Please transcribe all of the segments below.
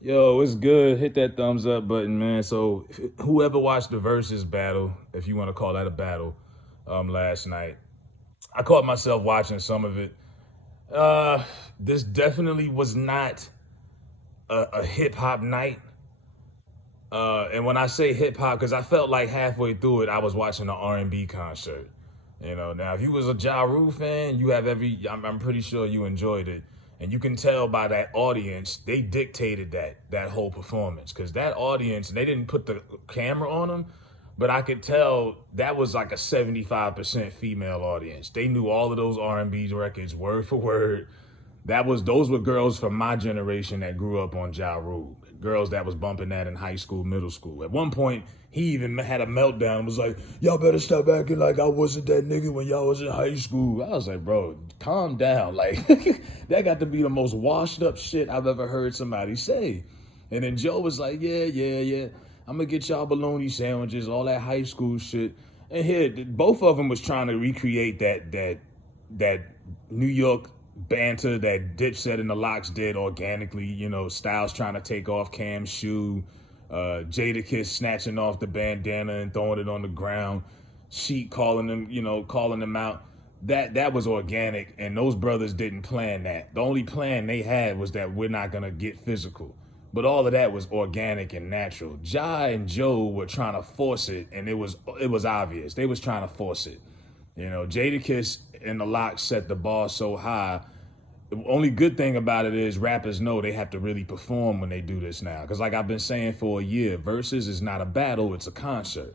Yo, it's good. Hit that thumbs up button, man. So, whoever watched the versus battle, if you want to call that a battle, last night, I caught myself watching some of it. Uh, this definitely was not a hip hop night. And when I say hip hop, because I felt like halfway through it, I was watching an R&B concert. Now if you was a Ja Rule fan, you have I'm pretty sure you enjoyed it. And you can tell by that audience, they dictated that whole performance. Because that audience, they didn't put the camera on them, but I could tell that was like a 75% female audience. They knew all of those R&B records word for word. Those were girls from my generation that grew up on Ja Rule. Girls that was bumping that in high school, middle school. At one point, he even had a meltdown and was like, y'all better stop acting like I wasn't that nigga when y'all was in high school. I was like, bro, calm down. Like, that got to be the most washed up shit I've ever heard somebody say. And then Joe was like, yeah. I'm gonna get y'all bologna sandwiches, all that high school shit. And here, both of them was trying to recreate that New York banter that Dipset and the Locks did organically. Styles trying to take off Cam's shoe, Jadakiss snatching off the bandana and throwing it on the ground, Sheik calling them out. That was organic, and those brothers didn't plan that. The only plan they had was that we're not gonna get physical. But all of that was organic and natural. Ja and Joe were trying to force it, and it was obvious. They was trying to force it. Jadakiss and the Locks set the bar so high. The only good thing about it is rappers know they have to really perform when they do this now. Because like I've been saying for a year, versus is not a battle, it's a concert.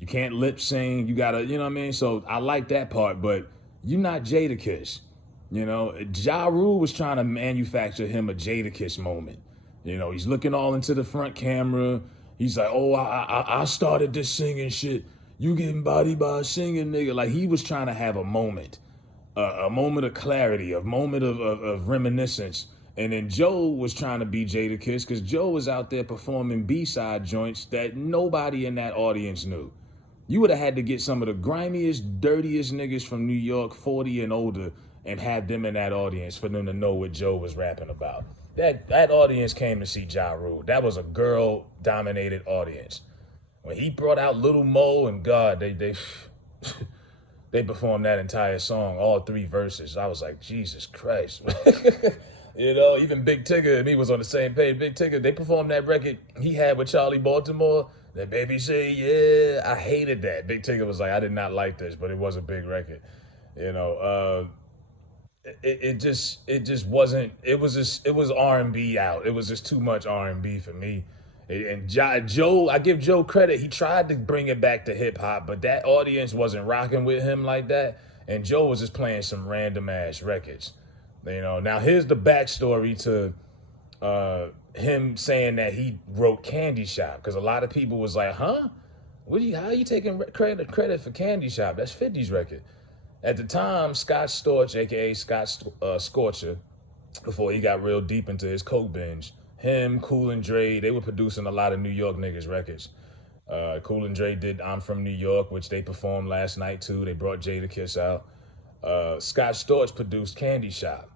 You can't lip sing. You gotta, you know what I mean? So I like that part, but you're not Jadakiss. Ja Rule was trying to manufacture him a Jadakiss moment. He's looking all into the front camera. He's like, oh, I started this singing shit. You getting bodied by a singing nigga. Like he was trying to have a moment of clarity, a moment of reminiscence. And then Joe was trying to be Jadakiss because Joe was out there performing B-side joints that nobody in that audience knew. You would have had to get some of the grimiest, dirtiest niggas from New York, 40 and older, and have them in that audience for them to know what Joe was rapping about. That audience came to see Ja Rule. That was a girl-dominated audience. When he brought out Little Mo and God, they performed that entire song, all three verses. I was like, Jesus Christ. Even Big Tigger and me was on the same page. Big Tigger, they performed that record he had with Charlie Baltimore. That baby say, yeah, I hated that. Big Tigger was like, I did not like this, but it was a big record. You know, it just wasn't. It was R&B out. It was just too much R&B for me. And Joe, I give Joe credit. He tried to bring it back to hip hop, but that audience wasn't rocking with him like that. And Joe was just playing some random ass records. Now here's the backstory to him saying that he wrote Candy Shop, because a lot of people was like, huh? How are you taking credit for Candy Shop? That's 50's record. At the time, Scott Storch, aka Scott Scorcher, before he got real deep into his coke binge, him, Cool and Dre, they were producing a lot of New York niggas records. Cool and Dre did I'm From New York, which they performed last night too. They brought Jadakiss out. Scott Storch produced Candy Shop.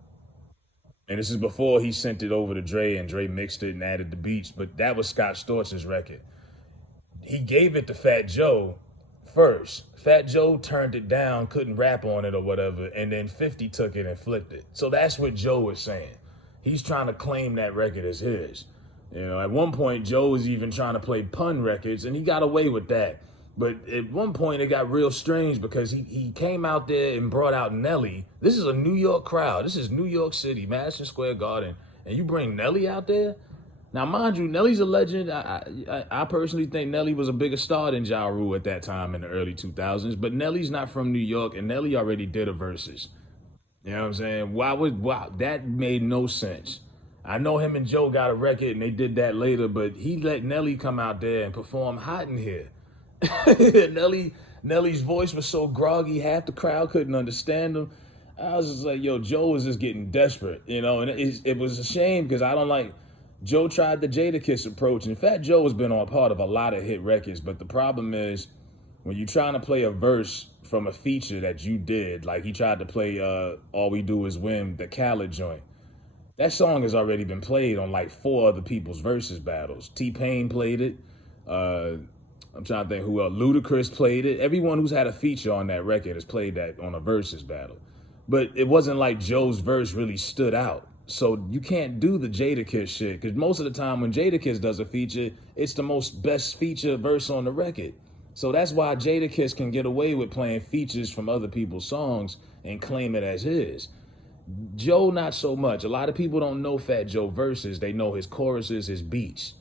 And this is before he sent it over to Dre and Dre mixed it and added the beats. But that was Scott Storch's record. He gave it to Fat Joe first. Fat Joe turned it down, couldn't rap on it or whatever, and then 50 took it and flipped it. So that's what Joe was saying. He's trying to claim that record as his. At one point, Joe was even trying to play pun records, and he got away with that. But at one point, it got real strange because he came out there and brought out Nelly. This is a New York crowd. This is New York City, Madison Square Garden. And you bring Nelly out there? Now, mind you, Nelly's a legend. I personally think Nelly was a bigger star than Ja Rule at that time in the early 2000s. But Nelly's not from New York, and Nelly already did a versus. You know what I'm saying? Why? That made no sense. I know him and Joe got a record, and they did that later, but he let Nelly come out there and perform Hot in Here. Nelly's voice was so groggy, half the crowd couldn't understand him. I was just like, yo, Joe was just getting desperate, and it was a shame because I don't like. Joe tried the Jadakiss approach. In fact, Joe has been on part of a lot of hit records, but the problem is when you're trying to play a verse from a feature that you did, like he tried to play All We Do Is Win, the Khaled joint. That song has already been played on like 4 other people's versus battles. T-Pain played it. I'm trying to think who else. Ludacris played it. Everyone who's had a feature on that record has played that on a versus battle. But it wasn't like Joe's verse really stood out. So you can't do the Jadakiss shit, because most of the time when Jadakiss does a feature, it's the most best feature verse on the record. So that's why Jadakiss can get away with playing features from other people's songs and claim it as his. Joe, not so much. A lot of people don't know Fat Joe verses. They know his choruses, his beats.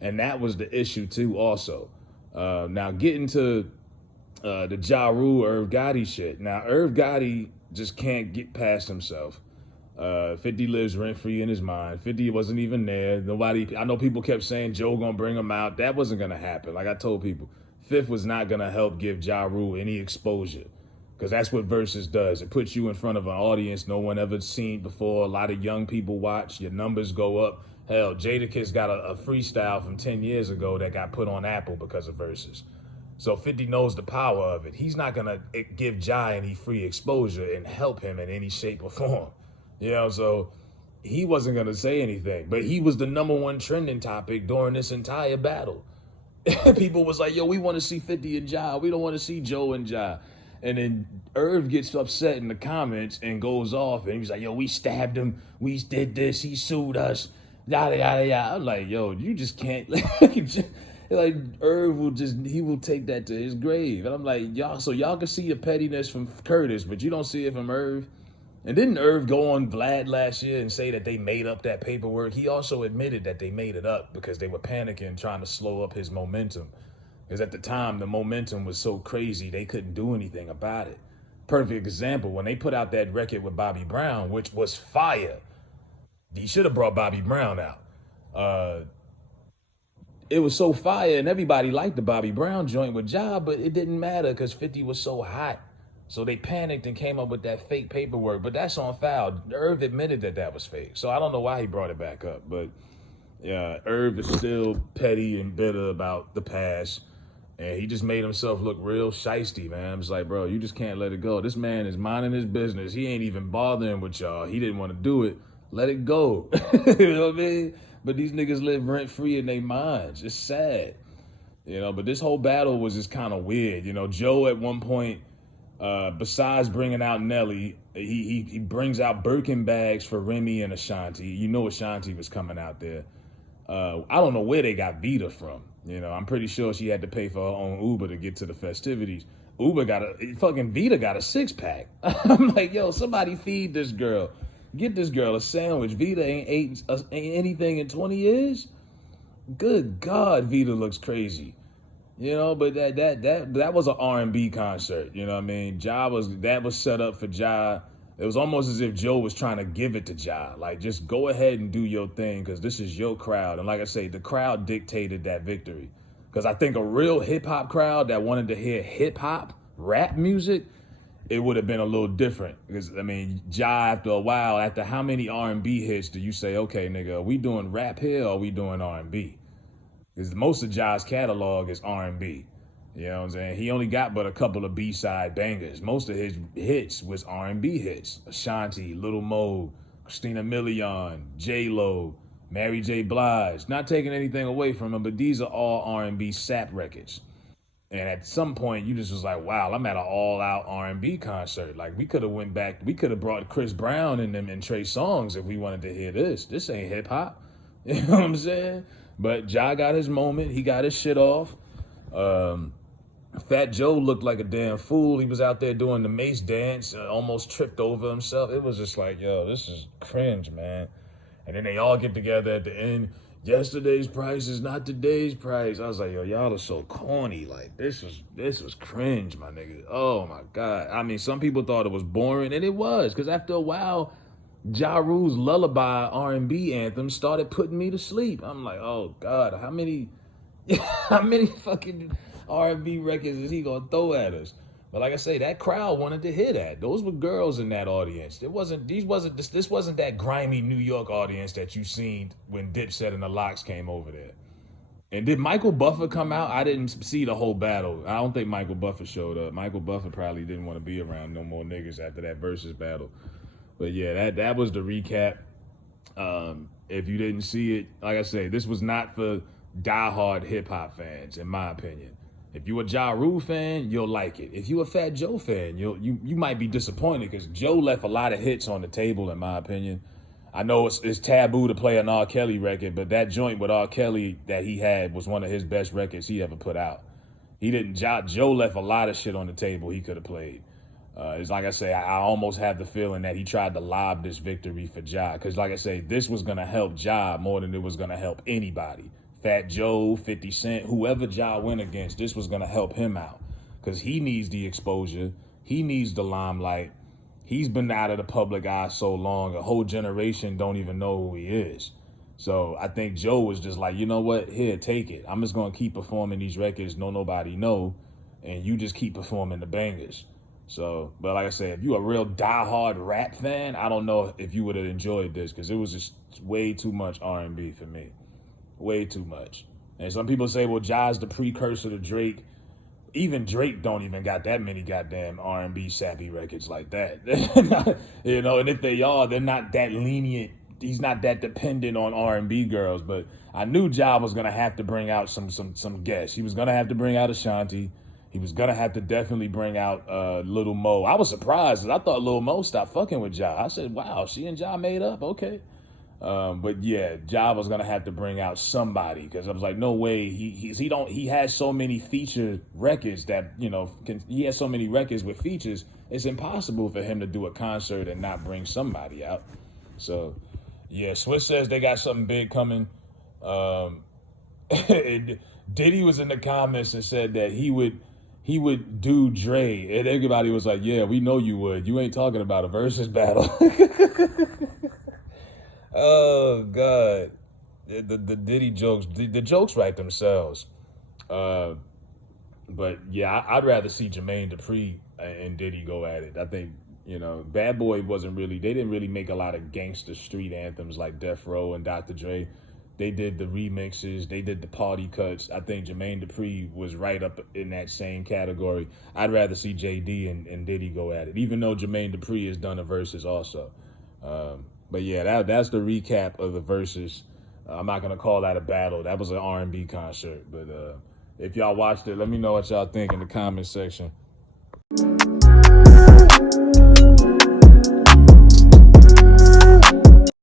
And that was the issue too also. Now getting to the Ja Rule, Irv Gotti shit. Now Irv Gotti just can't get past himself. 50 lives rent-free in his mind. 50 wasn't even there. Nobody, I know people kept saying Joe gonna bring him out. That wasn't gonna happen. Like I told people, Fifth was not gonna help give Ja Rule any exposure, because that's what Versus does. It puts you in front of an audience no one ever seen before. A lot of young people watch. Your numbers go up. Hell, Jadakiss got a freestyle from 10 years ago that got put on Apple because of Versus. So 50 knows the power of it. He's not gonna give Ja any free exposure and help him in any shape or form. You know, so he wasn't going to say anything. But he was the #1 trending topic during this entire battle. People was like, yo, we want to see 50 and Ja. We don't want to see Joe and Ja. And then Irv gets upset in the comments and goes off. And he's like, yo, we stabbed him. We did this. He sued us. Yada, yada, yada. I'm like, yo, you just can't. Like, Irv will he will take that to his grave. And I'm like, y'all can see the pettiness from Curtis, but you don't see it from Irv. And didn't Irv go on Vlad last year and say that they made up that paperwork? He also admitted that they made it up because they were panicking, trying to slow up his momentum. Because at the time, the momentum was so crazy, they couldn't do anything about it. Perfect example, when they put out that record with Bobby Brown, which was fire. He should have brought Bobby Brown out. It was so fire, and everybody liked the Bobby Brown joint with Ja, but it didn't matter because 50 was so hot. So they panicked and came up with that fake paperwork, but that's on file. Irv admitted that was fake. So I don't know why he brought it back up, but yeah, Irv is still petty and bitter about the past, and he just made himself look real shiesty, man. I'm just like, bro, you just can't let it go. This man is minding his business. He ain't even bothering with y'all. He didn't want to do it. Let it go. You know what I mean? But these niggas live rent-free in their minds. It's sad. You know, but this whole battle was just kind of weird. You know, Joe at one point, besides bringing out Nelly, he brings out Birkin bags for Remy and Ashanti. You know Ashanti was coming out there. I don't know where they got Vita from. You know, I'm pretty sure she had to pay for her own Uber to get to the festivities. Vita got a 6-pack. I'm like, yo, somebody feed this girl. Get this girl a sandwich. Vita ain't ate anything in 20 years. Good God, Vita looks crazy. You know, but that was an R&B concert. You know what I mean? That was set up for Ja. It was almost as if Joe was trying to give it to Ja. Like, just go ahead and do your thing because this is your crowd. And like I say, the crowd dictated that victory. Because I think a real hip-hop crowd that wanted to hear hip-hop, rap music, it would have been a little different. Because, I mean, Ja, after a while, after how many R&B hits do you say, okay, nigga, are we doing rap here or are we doing R&B? Because most of Ja's catalog is R&B. You know what I'm saying? He only got but a couple of B-side bangers. Most of his hits was R&B hits. Ashanti, Lil Mo, Christina Milian, J-Lo, Mary J. Blige. Not taking anything away from him, but these are all R&B sap records. And at some point, you just was like, wow, I'm at an all-out R&B concert. Like, we could have went back. We could have brought Chris Brown in them and Trey Songz if we wanted to hear this. This ain't hip-hop. You know what I'm saying? But Ja got his moment. He got his shit off. Fat Joe looked like a damn fool. He was out there doing the Mace dance, almost tripped over himself. It was just like, yo, this is cringe, man. And then they all get together at the end. Yesterday's price is not today's price. I was like, yo, y'all are so corny. Like, this was cringe, my nigga. Oh, my God. I mean, some people thought it was boring, and it was. Because after a while, Ja Rule's Lullaby R&B anthem started putting me to sleep. I'm like, oh, God, how many fucking R&B records is he gonna throw at us? But like I say, that crowd wanted to hear that. Those were girls in that audience. This wasn't that grimy New York audience that you seen when Dipset and the Lox came over there. And did Michael Buffer come out? I didn't see the whole battle. I don't think Michael Buffer showed up. Michael Buffer probably didn't want to be around no more niggas after that versus battle. But yeah, that was the recap. If you didn't see it, like I say, this was not for diehard hip hop fans, in my opinion. If you a Ja Rule fan, you'll like it. If you a Fat Joe fan, you might be disappointed because Joe left a lot of hits on the table, in my opinion. I know it's taboo to play an R. Kelly record, but that joint with R. Kelly that he had was one of his best records he ever put out. He didn't. Joe left a lot of shit on the table he could have played. It's like I say, I almost have the feeling that he tried to lob this victory for Ja. Because like I say, this was going to help Ja more than it was going to help anybody. Fat Joe, 50 Cent, whoever Ja went against, this was going to help him out. Because he needs the exposure. He needs the limelight. He's been out of the public eye so long, a whole generation don't even know who he is. So I think Joe was just like, you know what? Here, take it. I'm just going to keep performing these records nobody know. And you just keep performing the bangers. So, but like I said, if you a real diehard rap fan, I don't know if you would have enjoyed this because it was just way too much R&B for me. Way too much. And some people say, well, Ja's the precursor to Drake. Even Drake don't even got that many goddamn R&B sappy records like that. And if they are, they're not that lenient. He's not that dependent on R&B girls. But I knew Ja was going to have to bring out some guests. He was going to have to bring out Ashanti. He was going to have to definitely bring out Lil Mo. I was surprised because I thought Lil Mo stopped fucking with Ja. I said, wow, she and Ja made up? Okay. But yeah, Ja was going to have to bring out somebody because I was like, no way. He has so many feature records that, he has so many records with features. It's impossible for him to do a concert and not bring somebody out. So yeah, Swiss says they got something big coming. Diddy was in the comments and said that he would do Dre, and everybody was like, yeah, we know you would. You ain't talking about a versus battle. Oh, God. The Diddy jokes, the jokes write themselves. But, yeah, I'd rather see Jermaine Dupri and Diddy go at it. I think, Bad Boy they didn't really make a lot of gangster street anthems like Death Row and Dr. Dre. They did the remixes. They did the party cuts. I think Jermaine Dupri was right up in that same category. I'd rather see JD and Diddy go at it, even though Jermaine Dupri has done a versus also. But yeah, that's the recap of the versus. I'm not gonna call that a battle. That was an R&B concert. But if y'all watched it, let me know what y'all think in the comment section.